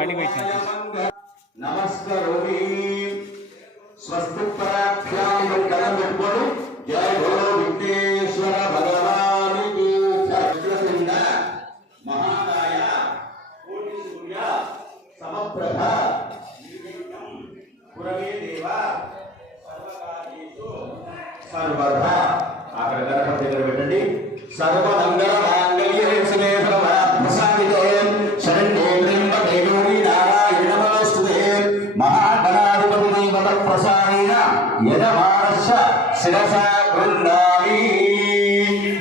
బండి పెట్టిన నమస్కరోమి. స్వస్తి పరాభ్యాం జయ భోలో విఘ్నేశ్వర భగవానికి మహాకాయ కోటి సూర్య సమప్రభ. దేవ. సర్వకార్యేషు సర్వదా అక్కడ గణపతి దగ్గర పెట్టండి. సర్వమంగళ మాంగళ్య శివే సర్వసామితే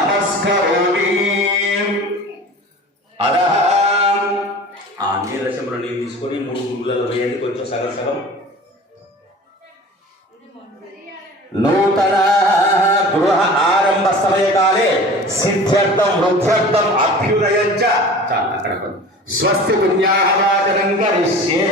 నమస్కరోమి. అదహ ఆ నీరసములు నీళ్ళు తీసుకొని మూడు గుళ్ళలో వేయండి కొంచెం సగం సగం. నూతన గృహ ఆరంభ సమయ కాలే సిద్ధ్యర్థం వృద్ధ్యర్థం అభ్యుదయం చ. అక్కడ స్వస్తి పుణ్యాహవాచనం కరిష్యే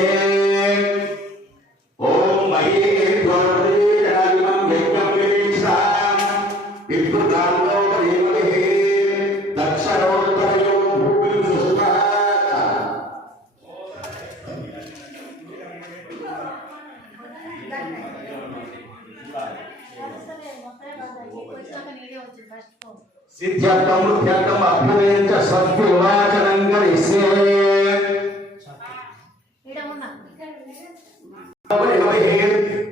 సిద్ధ్యర్థం వృద్ధ్యర్థం అభ్యుదయం చ స్వస్తి వివాచనం కరిష్యే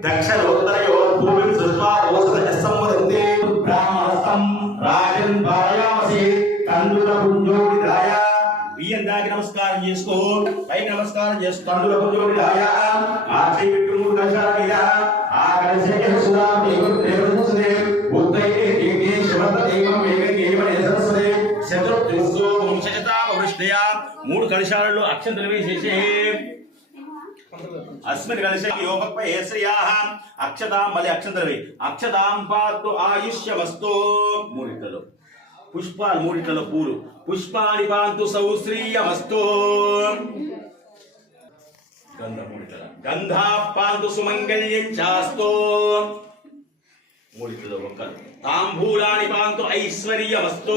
దక్షిణోత్తరయో భూమిం సృష్ట్వా ఓషధ సంవదంతే బ్రాహ్మణస్థం రాజన్ పారయామసి కందుల పుంజోడిదాయ బియ్యం దాకి నమస్కారం చేసుకో పై నమస్కారం చేసుకో కందుల పుంజోడిదాయ ఆ అస్మిన్ కలిసి యోగపై ఏశ్రయాహ అక్షతాం మళ్ళీ అక్షంతరవి అక్షతాం పాత్తు ఆయుష్యమస్తు మూడిట్లలో పుష్పాలు మూడిట్లలో పూలు పుష్పాని పాంతు సౌశ్రీయమస్తు గంధ మూడిట్ల గంధా పాంతు సుమంగళ్యం చాస్తో మూడిట్లలో ఒక్కలు తాంబూలాని పాంతు ఐశ్వర్యమస్తు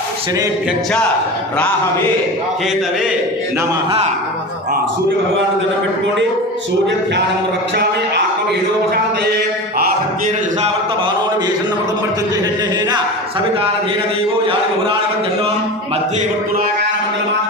స్వస్తిం శనేభ్యక్ష రాహవే కేతవే నమ. సూర్య భగవాన్ దండం పెట్టుకోండి. సూర్య ధ్యానం రక్షామి ఆత్మ ఏదోషాంతయే ఆసక్తేన యశావర్త భానోని వేషన్న మృతం వర్తంతే హేన సవితార దీన దేవో యాని బహురాణ దండం మధ్య వర్తులాకార మండలమాన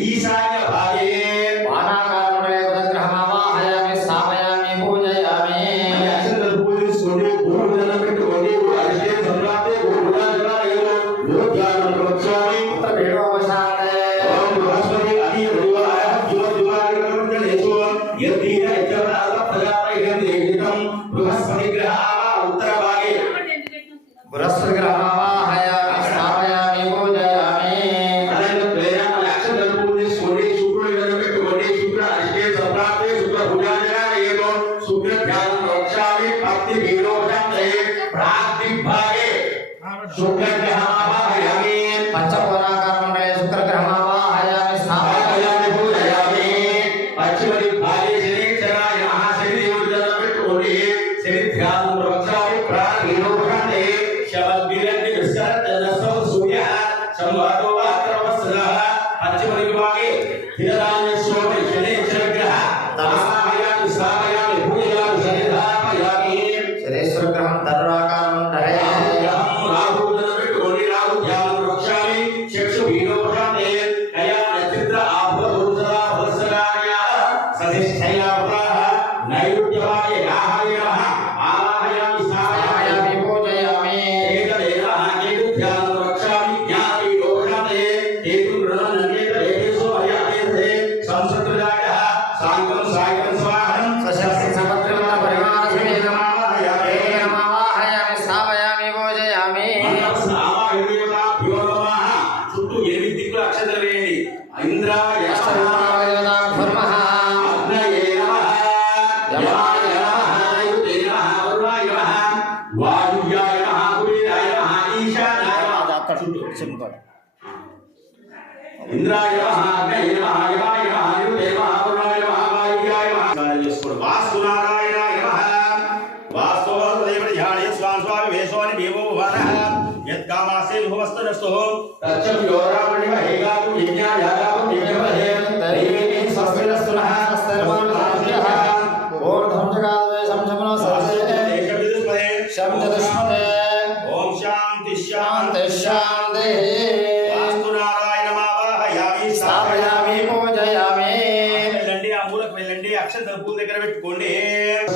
Bisa. शुक्रज्ञान रक्षामि भक्ति विरोधं त्रये प्रातिभागे शुक्रज्ञानावाहयामि पंचपुराकर्म रे शुक्रग्रहणावाहयामि स्थापयामि पूजयामि। पश्चिमदिभागे श्री चरा यहाँ श्री देवजन में टोले श्री ध्यान रक्षामि అక్షతలు వేయండి ఇంద్ర యక్ష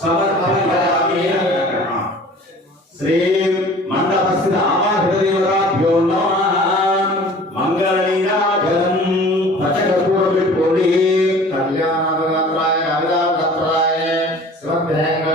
సమర్పయామి శ్రీ మండపస్థిత ఆమాహృదేవరాభ్యో నమ. మంగళనీనాగరం పచకర్పూర పెట్టుకోండి కళ్యాణ అవగాత్రాయ అవగాత్రాయ శివగ్రహంగా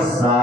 casar.